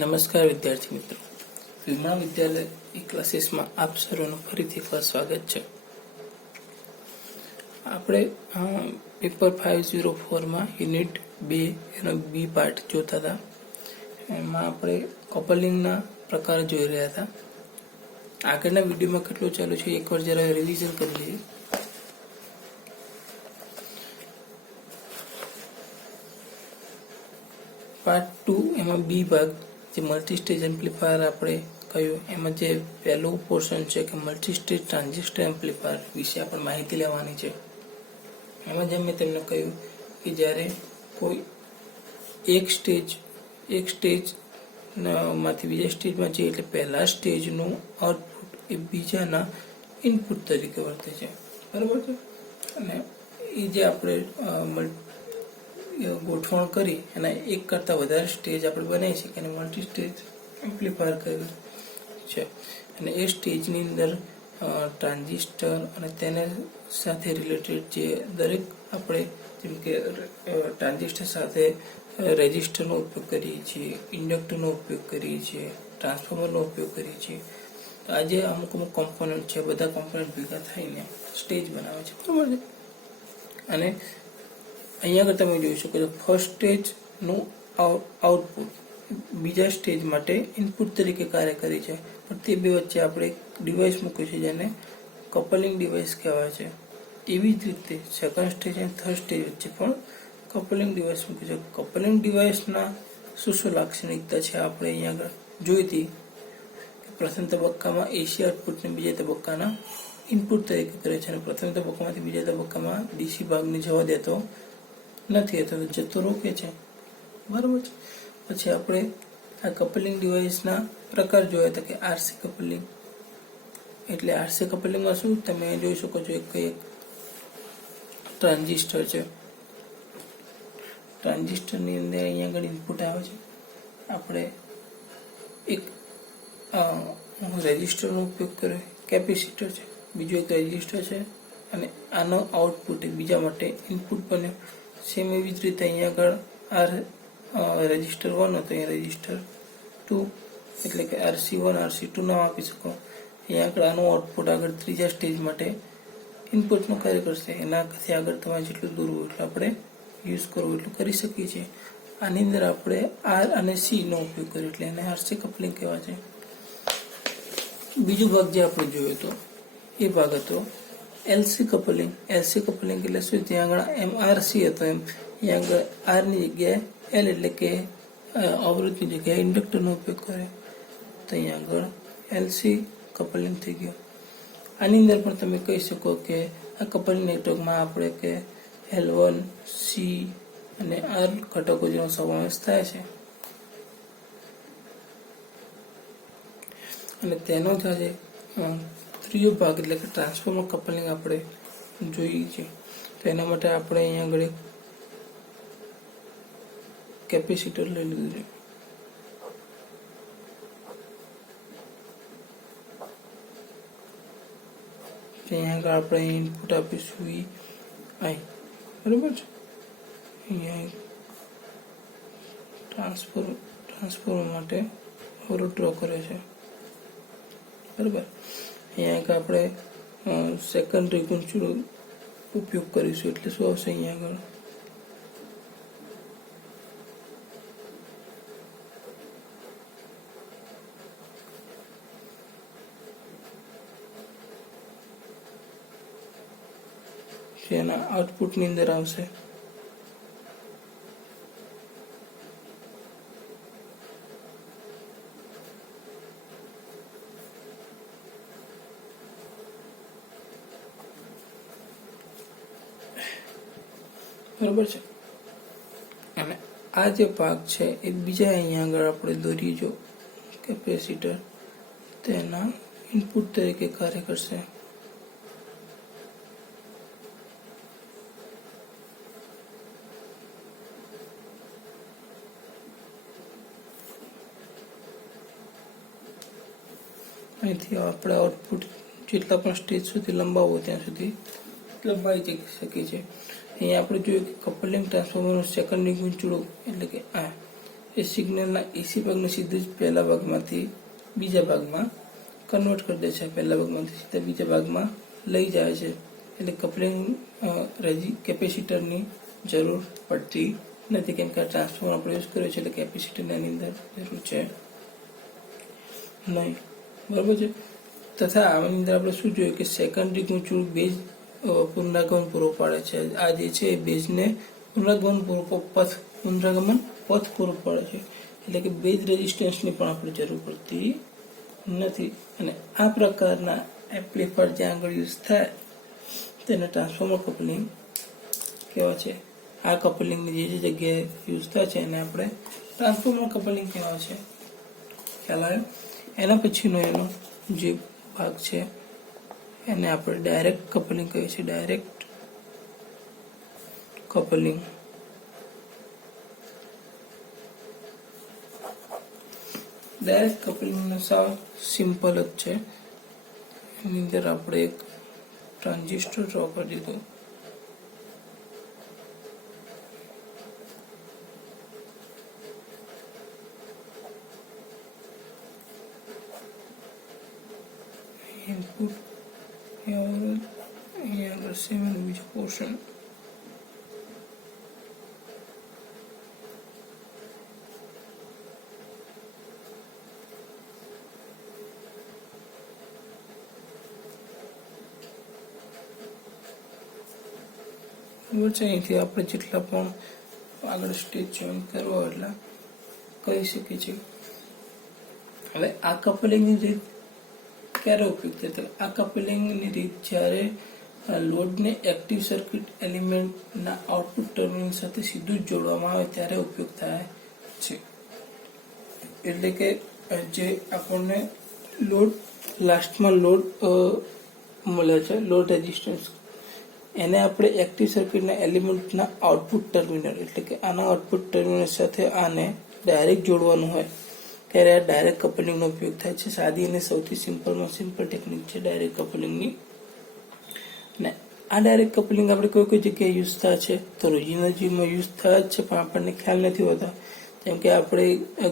નમસ્કાર વિદ્યાર્થી મિત્રો, વિમા વિદ્યાલય ક્લાસીસમાં આપ સર્વનું ફરીથી એકવાર સ્વાગત છે. આપણે પેપર 504માં યુનિટ 2 એનો બી પાર્ટ જોતા હતા. એમાં આપણે કપલિંગના પ્રકાર જોઈ રહ્યા હતા. આગળના વિડીયોમાં કેટલું ચાલુ છે એકવાર જરા રિવિઝન કરી લઈએ. પાર્ટ 2 એમાં બી ભાગ જે મલ્ટી સ્ટેજ એમ્પ્લીફાયર આપણે કહ્યું, એમાં જે પહેલું પોર્શન છે કે મલ્ટી સ્ટેજ ટ્રાન્ઝિસ્ટર એમ્પ્લીફાયર વિશે આપણે માહિતી લેવાની છે. એમાં જેમ મેં તમને કહ્યું કે જ્યારે કોઈ એક સ્ટેજ માંથી બીજા સ્ટેજમાં જઈએ એટલે પહેલા સ્ટેજનું આઉટપુટ એ બીજાના ઇનપુટ તરીકે વર્તે છે, બરાબર છે. અને એ જે આપણે ગોઠવણ કરી એના એક કરતાં વધારે સ્ટેજ આપણે બનાવી શકીએ અને મલ્ટી સ્ટેજ એમ્પ્લીફાયર કર્યું છે. અને એ સ્ટેજની અંદર ટ્રાન્ઝિસ્ટર અને તેને સાથે રિલેટેડ જે દરેક આપણે જેમ કે ટ્રાન્ઝિસ્ટર સાથે રેઝિસ્ટરનો ઉપયોગ કરીએ છીએ, ઇન્ડક્ટરનો ઉપયોગ કરીએ છીએ, ટ્રાન્સફોર્મરનો ઉપયોગ કરીએ છીએ. આજે અમુક કોમ્પોનન્ટ છે, બધા કોમ્પોનન્ટ ભેગા થઈને સ્ટેજ બનાવે છે, બરાબર છે. અને અહીંયા આગળ તમે જોઈ શકો છો ફર્સ્ટ સ્ટેજનું આઉટપુટ બીજા સ્ટેજ માટે ઇનપુટ તરીકે કાર્ય કરે છે, પણ તે બે વચ્ચે આપણે એક ડિવાઇસ મૂક્યું છે જેને કપલિંગ ડિવાઇસ કહેવાય છે. એવી જ રીતે સેકન્ડ સ્ટેજ અને થર્ડ સ્ટેજ વચ્ચે પણ કપલિંગ ડિવાઇસ મૂક્યું છે. કપલિંગ ડિવાઇસના શું લાક્ષણિકતા છે આપણે અહીંયા આગળ જોઈ હતી. પ્રથમ તબક્કામાં એસી આઉટપુટને બીજા તબક્કાના ઇનપુટ તરીકે કરે છે અને પ્રથમ તબક્કામાંથી બીજા તબક્કામાં ડીસી ભાગને જવા દેતો નથી, તો જતો રોકે છે, બરાબર છે. પછી આપણે આ કપલિંગ ડિવાઇસના પ્રકાર જોયા હતા કે આરસી કપલિંગ. એટલે આરસી કપલિંગમાં શું તમે જોઈ શકો છો એક ટ્રાન્ઝિસ્ટર છે. ટ્રાન્ઝિસ્ટરની અંદર અહીંયા આગળ ઇનપુટ આવે છે. આપણે એક રેઝિસ્ટરનો ઉપયોગ કર્યો, કેપેસિટર છે, બીજો એક રેઝિસ્ટર છે અને આનો આઉટપુટ બીજા માટે ઇનપુટ બન્યો. સેમ એવી જ રીતે અહીંયા આગળ રેઝિસ્ટર 1 હતો, અહીંયા રેઝિસ્ટર 2 એટલે કે RC1 RC2 નામ આપી શકો. અહીંયા આગળ આનું આઉટપુટ આગળ ત્રીજા સ્ટેજ માટે ઇનપુટનું કાર્ય કરશે. એનાથી આગળ તમારે જેટલું દૂરવું એટલું આપણે યુઝ કરવું એટલું કરી શકીએ છીએ. આની અંદર આપણે R અને C નો ઉપયોગ કર્યો એટલે એને RC કપલિંગ કહેવાય છે. બીજો ભાગ જે આપણે જોયો હતો એ ભાગ હતો એલસી કપલિંગ. એલસી કપલિંગ એટલે શું? ત્યાં આગળ MRC હતો, એમ અહીંયા આગળ R ની જગ્યાએ L એટલે કે અવરોધની જગ્યાએ ઇન્ડક્ટરનો ઉપયોગ કરે, તો અહીંયા આગળ એલસી કપલિંગ થઈ ગયો. આની અંદર પણ તમે કહી શકો કે આ કપલિંગ નેટવર્કમાં આપણે કે L1, C અને R ઘટકો જેનો સમાવેશ થાય છે. અને તેનો જ આજે ત્રીજો ભાગ એટલે કે ટ્રાન્સફોર્મર કપલિંગ આપણે જોઈએ છીએ. તો એના માટે આપણે અહીંયા આગળ કેપેસિટર લઈ લીધું છે. અહીંયા આગળ આપણે ઇનપુટ આપીશું I, બરાબર છે. અહીંયા ટ્રાન્સફોર્મર માટે અવરોધ ડ્રો કરે છે, બરાબર. અહીંયા આગળ આપણે સેકન્ડરી ગુંચડો ઉપયોગ કરીશું એટલે શું આવશે? અહીંયા આગળ એના આઉટપુટની અંદર આવશે. બરાબર છે. અને આ જે ભાગ છે એ બીજા અહીંયા આગળ આપણે દોરીએ જો કેપેસિટર, તેના ઇનપુટ તરીકે કાર્ય કરશે. અહીંથી આપણે આઉટપુટ જેટલા પણ સ્ટેજ સુધી લંબાવવો ત્યાં સુધી લંબાઈ જઈ શકીએ છીએ. અહીંયા આપણે જોયું કે કપલિંગ ટ્રાન્સફોર્મરનું સેકન્ડરી ગુંચળું એટલે કે આ એ સિગ્નલના એસી ભાગને સીધું જ પહેલા ભાગમાંથી બીજા ભાગમાં કન્વર્ટ કરી દે છે, પહેલા ભાગમાંથી સીધા બીજા ભાગમાં લઈ જાય છે. એટલે કપલિંગ કેપેસિટરની જરૂર પડતી નથી, કેમ કે આ ટ્રાન્સફોર્મર આપણે યુઝ કર્યો છે એટલે કેપેસિટરની એની અંદર જરૂર છે નહીં. બરાબર છે. તથા આની અંદર આપણે શું જોયું કે સેકન્ડરી ગૂંચવણ બેઝ પુનરાગમન પૂરો પાડે છે. આ જે છે એ બેઝને પુનરાગમન પથ પૂરો પાડે છે, એટલે કે બેઝ રેઝિસ્ટન્સની પણ આપણે જરૂર પડતી નથી. અને આ પ્રકારના એમ્પ્લીફાયર જ્યાં આગળ યુઝ થાય તેને ટ્રાન્સફોર્મર કપલિંગ કહેવાય છે. આ કપલિંગની જે જગ્યાએ યુઝ થાય છે એને આપણે ટ્રાન્સફોર્મર કપલિંગ કહેવાય છે. ખ્યાલ આવ્યો? એના પછીનો એનો જે ભાગ છે એને આપણે ડાયરેક્ટ કપલિંગ કહીએ છીએ. ડાયરેક્ટ કપલિંગ સાવ સિમ્પલ જ છે. એની અંદર આપણે એક ટ્રાન્ઝિસ્ટર ડ્રો કરી દીધું. ઇનપુટ અહીંયા આગળ સેમ બીજું પોર્શન. અહીંથી આપણે જેટલા પણ આગળ સ્ટેજ જોઈન કરવા એટલા કરી શકીએ છીએ. હવે આ કપલિંગની રીત ક્યારે ઉપયોગ થાય? તો આ કપલિંગની રીત જ્યારે લોડને એક્ટિવ સર્કિટ એલિમેન્ટના આઉટપુટ ટર્મિનલ સાથે સીધું જ જોડવામાં આવે ત્યારે ઉપયોગ થાય છે. એટલે કે જે આપણને લાસ્ટમાં લોડ મળે છે, લોડ રેઝિસ્ટન્સ, એને આપણે એક્ટિવ સર્કિટના એલિમેન્ટના આઉટપુટ ટર્મિનલ એટલે કે આના આઉટપુટ ટર્મિનલ સાથે આને ડાયરેક્ટ જોડવાનું હોય ત્યારે આ ડાયરેક્ટ કપલિંગનો ઉપયોગ થાય છે. સાદી અને સૌથી સિમ્પલ ટેકનિક છે ડાયરેક્ટ કપલિંગની. અને આ ડાયરેક્ટ કપલિંગ આપણે કોઈ જગ્યાએ યુઝ થાય છે તો રોજિંદા જીવનમાં યુઝ થાય જ છે, પણ આપણને ખ્યાલ નથી હોતા. જેમ કે આપણે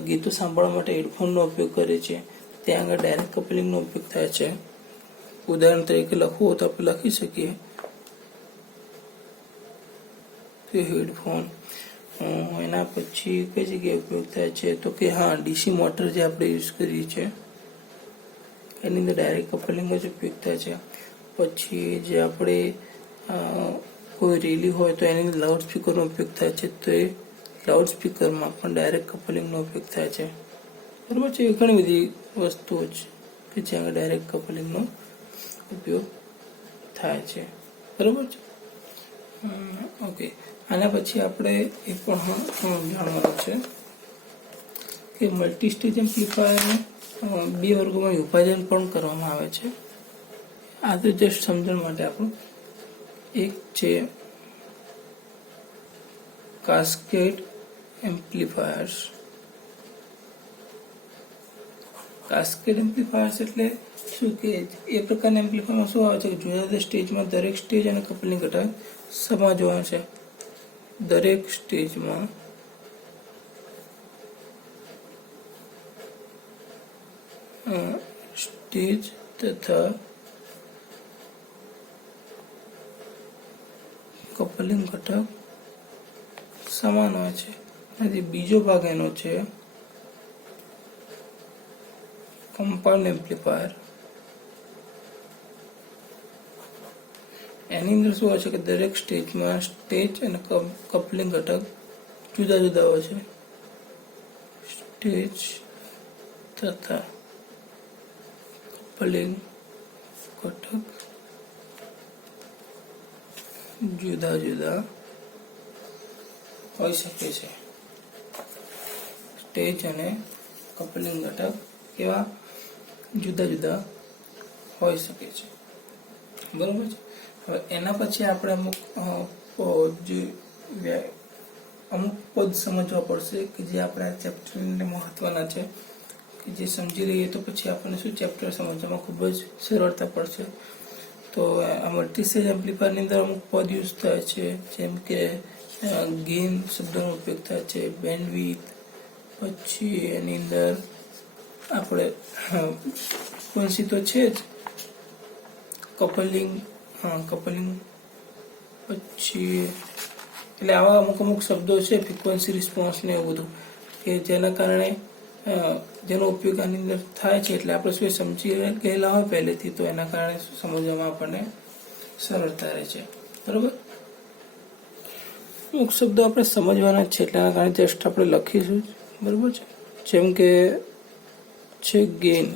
ગીતો સાંભળવા માટે હેડફોનનો ઉપયોગ કરીએ છીએ, ત્યાં આગળ ડાયરેક્ટ કપલિંગનો ઉપયોગ થાય છે. ઉદાહરણ તરીકે લખવું હોય તો આપણે લખી શકીએ હેડફોન. એના પછી કઈ જગ્યાએ ઉપયોગ થાય છે તો કે હા, ડીસી મોટર જે આપણે યુઝ કરીએ છીએ એની અંદર ડાયરેક્ટ કપલિંગ જ ઉપયોગ થાય છે. પછી જે આપણે કોઈ રેલી હોય તો એની અંદર લાઉડ સ્પીકરનો ઉપયોગ થાય છે, તો એ લાઉડ સ્પીકરમાં પણ ડાયરેક્ટ કપલિંગનો ઉપયોગ થાય છે. બરાબર છે. ઘણી બધી વસ્તુઓ છે કે જ્યાં ડાયરેક્ટ કપલિંગનો ઉપયોગ થાય છે. બરાબર છે. ઓકે. આના પછી આપણે એ પણ જાણવાનું છે કે મલ્ટી સ્ટેજ એમ્પ્લીફાયરને બે વર્ગોમાં વિભાજન પણ કરવામાં આવે છે. આ તો જસ્ટ સમજણ માટે આપણું એક છે કાસ્કેડ એમ્પ્લીફાયર્સ. કાસ્કેડ એમ્પ્લીફાયર્સ એટલે શું કે એ પ્રકારના એમ્પ્લીફાયરમાં શું આવે છે કે જુદા જુદા સ્ટેજમાં દરેક સ્ટેજ અને કપલિંગ ઘટક સમાન જોવા છે. દરેક સ્ટેજમાં સ્ટેજ તથા કપલિંગ ઘટક સમાન હોય છે. અને બીજો ભાગ એનો છે કમ્પાઉન્ડ એમ્પ્લીફાયર. એની અંદર શું હોય છે કે દરેક સ્ટેજમાં સ્ટેજ અને કપલિંગ ઘટક જુદા જુદા હોય છે. સ્ટેજ તથા કપલિંગ ઘટક જુદા જુદા હોઈ શકે છે. સ્ટેજ અને કપલિંગ ઘટક કેવા જુદા જુદા હોઈ શકે છે. બરોબર છે. હવે એના પછી આપણે અમુક પદ સમજવા પડશે કે જે આપણા ચેપ્ટરને મહત્વના છે, કે જે સમજી લઈએ તો પછી આપણને શું ચેપ્ટર સમજવામાં ખૂબ જ સરળતા પડશે. તો આ મલ્ટી સ્ટેજ એમ્પ્લીફાયરની અંદર અમુક પદ યુઝ થાય છે, જેમ કે ગેઇન શબ્દનો ઉપયોગ થાય છે, બેન્ડવિડ્થ, પછી એની અંદર આપણે ફ્રીક્વન્સી તો છે જ, કપલિંગ, કપલિંગ, પછી એટલે આવા અમુક શબ્દો છે ફ્રીક્વન્સી રિસ્પોન્સ ને એવું બધું કે જેના કારણે જેનો ઉપયોગ આની અંદર થાય છે. એટલે આપણે શું સમજી ગયેલા હોય પહેલેથી, તો એના કારણે સમજવામાં આપણને સરળતા રહે છે. બરોબર, અમુક શબ્દો આપણે સમજવાના જ છે એટલે એના કારણે જસ્ટ આપણે લખીશું. બરોબર છે, જેમ કે છે ગેઇન.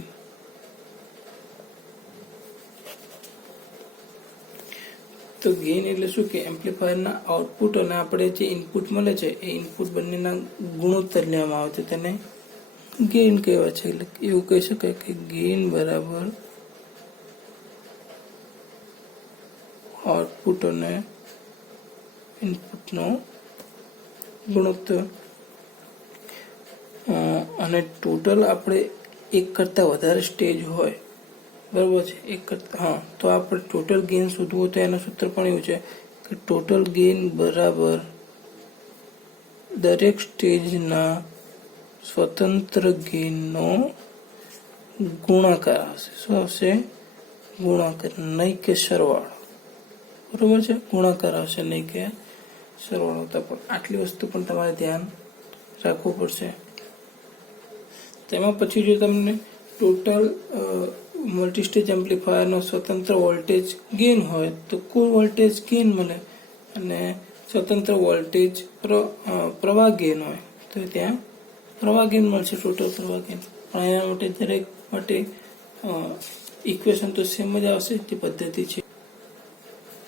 તો ગેઇન એટલે શું કે એમ્પ્લીફાયરના આઉટપુટ અને આપણે જે ઇનપુટ મળે છે એ ઇનપુટ બંનેના ગુણોત્તર લેવામાં આવે છે, તેને ગેઇન કહેવાય છે. એટલે એવું કહી શકાય કે ગેઇન બરાબર આઉટપુટ અને ઇનપુટનો ગુણોત્તર. અને ટોટલ આપણે એક કરતાં વધારે સ્ટેજ હોય, બરાબર છે, એક કરતાં, તો આપણે ટોટલ ગેઇન શોધવું હોય તો એનું સૂત્ર પણ એવું છે કે ટોટલ ગેઇન બરાબર દરેક સ્ટેજના સ્વતંત્ર ગેઇનનો ગુણાકાર હશે. શું હશે? ગુણાકાર, નહીં કે સરવાળો. બરોબર છે, ગુણાકાર આવશે, નહીં કે સરવાળો. તો પણ આટલી વસ્તુ પણ તમારે ધ્યાન રાખવું પડશે. તેમાં પછી જો તમને ટોટલ મલ્ટીસ્ટેજ એમ્પ્લીફાયરનો સ્વતંત્ર વોલ્ટેજ ગેઇન હોય તો કુલ વોલ્ટેજ ગેઇન મળે, અને સ્વતંત્ર વોલ્ટેજ પ્રવાહ ગેઇન હોય તો ત્યાં પ્રવાહ ગેઇન મળશે, ટોટલ પ્રવાહ ગેઇન. પણ એના માટે દરેક માટે ઇક્વેશન તો સેમ જ આવશે, જે પદ્ધતિ છે.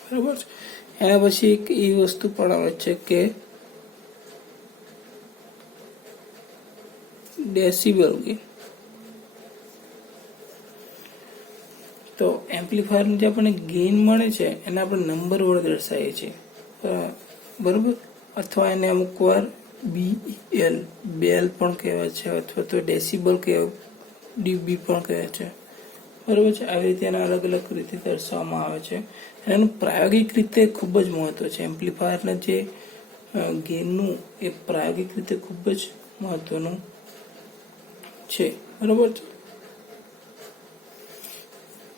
બરાબર છે. એના પછી એક એ વસ્તુ પણ આવે છે કે ડેસિબલ ગેઇન. તો એમ્પ્લીફાયરનું જે આપણને ગેઇન મળે છે એને આપણે નંબર વડે દર્શાવીએ છીએ, બરોબર, અથવા એને અમુક વાર BEL બેલ પણ કહેવાય છે, અથવા તો ડેસિબલ DB પણ કહે છે. બરોબર છે, આવી રીતે એના અલગ અલગ રીતે દર્શાવવામાં આવે છે. એનું પ્રાયોગિક રીતે ખૂબ જ મહત્વ છે. એમ્પ્લીફાયરના જે ગેઇનનું એ પ્રાયોગિક રીતે ખૂબ જ મહત્વનું છે. બરોબર છે,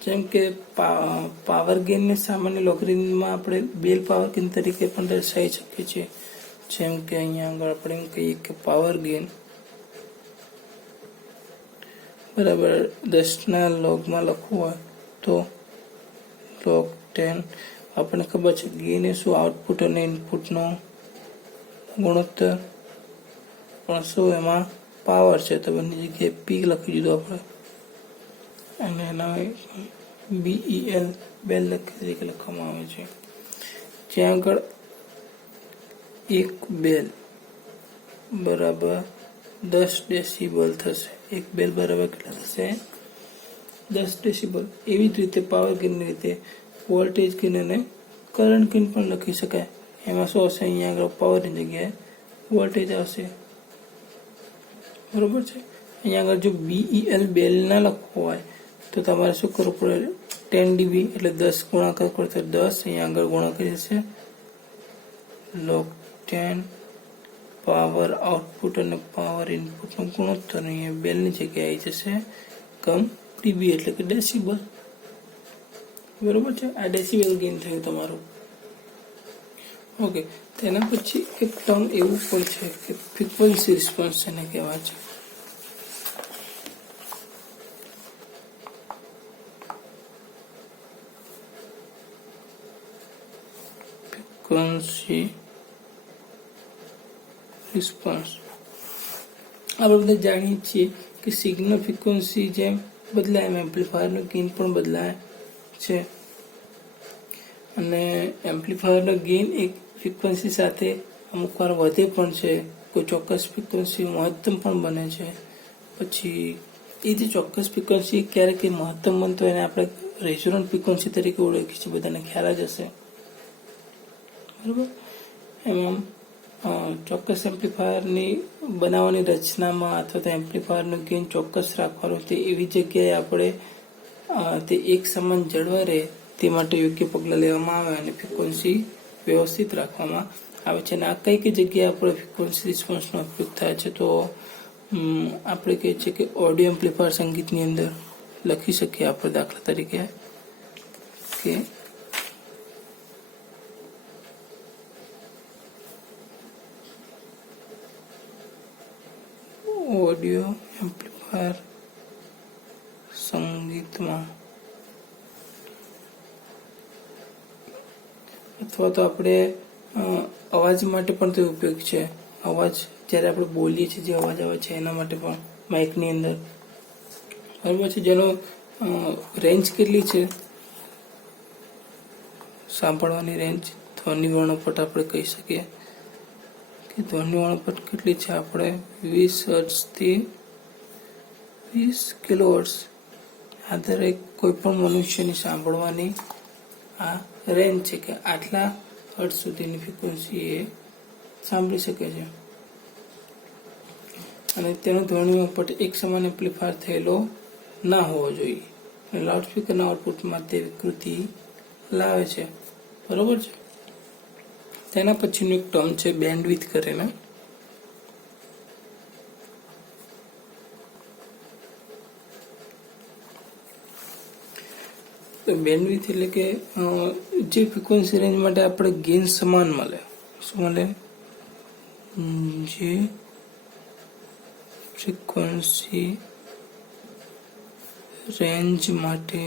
જેમ કે પાવર ગેઇનને સામાન્ય લોગરિધમમાં આપણે બેલ પાવર ગેઇન તરીકે પણ દર્શાવી શકીએ છીએ. જેમ કે અહીંયા આગળ આપણે એમ કહીએ કે પાવર ગેઇન બરાબર 10ના લોગમાં લખવું હોય તો log 10. આપણને ખબર છે ગેઇન એ શું? આઉટપુટ અને ઇનપુટનો ગુણોત્તર, પણ શું એમાં પાવર છે તો બંને જગ્યાએ P લખી દીધું આપણે, અને એના BEL બેલ તરીકે લખવામાં આવે છે. જ્યાં આગળ એક બેલ બરાબર 10 ડેસિબલ થશે. એક બેલ બરાબર કેટલા થશે? 10 ડેસિબલ. એવી જ રીતે પાવર ગેઇનની રીતે વોલ્ટેજ ગેઇન અને કરંટ ગેઇન પણ લખી શકાય. એમાં શું હશે? અહીંયા આગળ પાવરની જગ્યાએ વોલ્ટેજ આવશે. બરોબર છે. અહીંયા આગળ જો BEL બેલ ના લખવું હોય તો તમારે શું કરવું પડે? 10 dB એટલે 10 ગુણાકાર કરો તો 10, અહીંયા આગળ ગુણાકાર જશે log 10 પાવર આઉટપુટ અને પાવર ઇનપુટનો ગુણોત્તર અહીંયા બેલની જગ્યાએ આવી જશે કમ dB એટલે કે ડેસિબલ. બરોબર છે, આ ડેસિબલ ગેઇન થયું તમારું. ઓકે, તેના પછી એક ટર્મ એવું પણ છે કે ફ્રીક્વન્સી રિસ્પોન્સ એને કહેવાય છે. ફ્રીક્વન્સી રિસ્પોન્સ આપણે બધા જાણીએ છીએ કે સિગ્નલ ફ્રીક્વન્સી જેમ બદલાય એમ એમ્પ્લીફાયરનો ગેઇન પણ બદલાય છે, અને એમ્પ્લીફાયરનો ગેઇન એક ફ્રીક્વન્સી સાથે અમુક વાર વધે પણ છે, કોઈ ચોક્કસ ફ્રીક્વન્સી મહત્તમ પણ બને છે. પછી એ જે ચોક્કસ ફ્રીક્વન્સી ક્યારેક મહત્તમ બનતો એને આપણે રેઝોનન્ટ ફ્રીક્વન્સી તરીકે ઓળખીએ છીએ, બધાને ખ્યાલ જ હશે. બરાબર, એમાં ચોક્કસ એમ્પ્લીફાયરની બનાવવાની રચનામાં અથવા તો એમ્પ્લીફાયરનું ગેઇન ચોક્કસ રાખવાનું તે એવી જગ્યાએ આપણે તે એક સમાન જળવાઈ રહે તે માટે યોગ્ય પગલાં લેવામાં આવે અને ફ્રીક્વન્સી વ્યવસ્થિત રાખવામાં આવે છે. અને આ કઈ જગ્યાએ આપણે ફ્રીક્વન્સી રિસ્પોન્સનો ઉપયોગ થાય છે? તો આપણે કહીએ છીએ કે ઓડિયો એમ્પ્લીફાયર સંગીતની અંદર લખી શકીએ આપણે દાખલા તરીકે કે ઓડિયો એમ્પ્લીફાયર સંગીતમાં, અથવા તો આપણે અવાજ માટે પણ તે ઉપયોગ છે. અવાજ જ્યારે આપણે બોલીએ છીએ જે અવાજ આવે છે એના માટે પણ માઇકની અંદર, બરાબર છે. જેનો રેન્જ કેટલી છે, સાંભળવાની રેન્જ, ધ્વનિ વર્ણપટ આપણે કહી શકીએ કે ધ્વનિ વર્ણપટ કેટલી છે, આપણે 20 હર્ટ્ઝ થી 20 કિલોહર્ટ્ઝ. આ દરેક કોઈ પણ મનુષ્યની સાંભળવાની આ રેન્જ છે કે આટલા હર્ટ્ઝ સુધીની ફ્રીક્વન્સી એ સાંભળી શકે છે. અને તેનો ધ્વનિ વર્ણપટ એક સમાન એમ્પ્લીફાયર થયેલો ના હોવો જોઈએ. લાઉડસ્પીકરના આઉટપુટમાં તે વિકૃતિ લાવે છે, બરોબર છે. તેના પછીનું એક ટર્મ છે બેન્ડવિડ્થ કરીને. તો બેન્ડવિડ્થ એટલે કે જે ફ્રીક્વન્સી રેન્જ માટે આપણે ગેઇન સમાન મળે. શું મળે? જે ફ્રીક્વન્સી રેન્જ માટે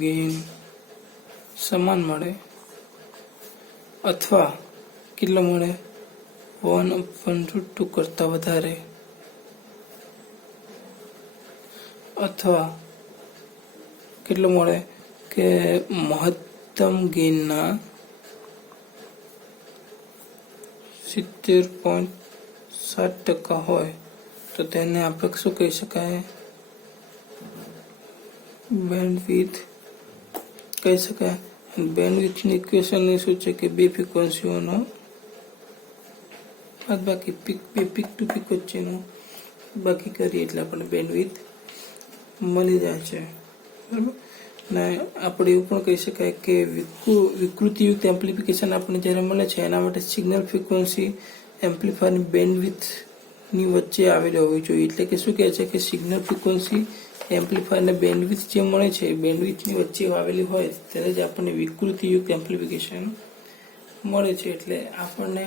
ગેઇન સમાન મળે અથવા કેટલો મળે 1/√2 કરતા વધારે, અથવા કેટલો મળે કે મહત્તમ ગેઇનના 70.7% હોય તો તેને આપણે શું કહી શકાય? બેન્ડવિડ્થ કહી શકાય. બેન્ડવિડ્થની ઇક્વેશન શું છે કે બે ફ્રીક્વન્સીઓનો બાકી બે પીક ટુ પીક વચ્ચેનો બાકી કરીએ એટલે આપણને બેન્ડવિડ્થ મળી જાય છે, બરાબર. ને આપણે એવું પણ કહી શકાય કે વિકૃતિયુક્ત એમ્પ્લિફિકેશન આપણને જ્યારે મળે છે એના માટે સિગ્નલ ફ્રીક્વન્સી એમ્પ્લીફાયરની બેન્ડવિડ્થની વચ્ચે આવેલી હોવી જોઈએ. એટલે કે શું કહે છે કે સિગ્નલ ફ્રીક્વન્સી એમ્પ્લીફાયરને બેન્ડવિડ્થ જે મળે છે બેન્ડવિડ્થની વચ્ચે આવેલી હોય ત્યારે જ આપણને વિકૃતિયુક્ત એમ્પ્લિફિકેશન મળે છે. એટલે આપણને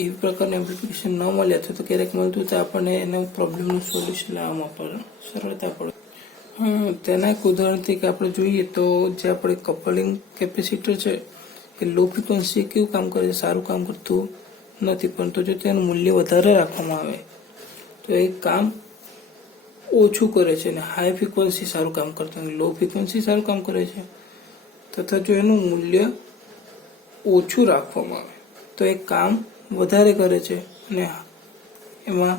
એવી પ્રકારનું એમ્પ્લિફિકેશન ન મળે અથવા તો ક્યારેક મળતું તો આપણને એના પ્રોબ્લેમનું સોલ્યુશન લાવવામાં પણ સરળતા પડે. તેના એક ઉદાહરણ તરીકે આપણે જોઈએ તો જે આપણે કપલિંગ કેપેસિટર છે એ લો ફ્રીક્વન્સી કેવું કામ કરે છે? સારું કામ કરતું નથી. પરંતુ જો તેનું મૂલ્ય વધારે રાખવામાં આવે તો એ કામ ઓછું કરે છે અને હાઈ ફ્રીક્વન્સી સારું કામ કરતું નથી, લો ફ્રીક્વન્સી સારું કામ કરે છે. તથા જો એનું મૂલ્ય ઓછું રાખવામાં આવે તો એ કામ વધારે કરે છે અને એમાં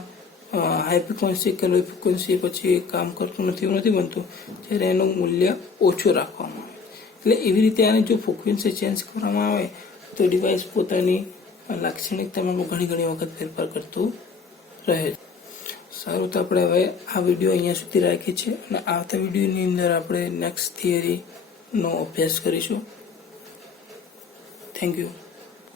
હાઈ ફ્રીક્વન્સી કે લો ફ્રીક્વન્સી પછી કામ કરતું નથી એવું નથી બનતું જ્યારે એનું મૂલ્ય ઓછું રાખવામાં આવે. એટલે એવી રીતે આને જો ફ્રીક્વન્સી ચેન્જ કરવામાં આવે તો ડિવાઇસ પોતાની લાક્ષણિકતામાં ઘણી વખત ફેરફાર કરતું રહે છે. સારું, તો આપણે હવે આ વિડીયો અહીંયા સુધી રાખીએ છીએ અને આવતા વિડીયોની અંદર આપણે નેક્સ્ટ થિયરીનો અભ્યાસ કરીશું. Thank you.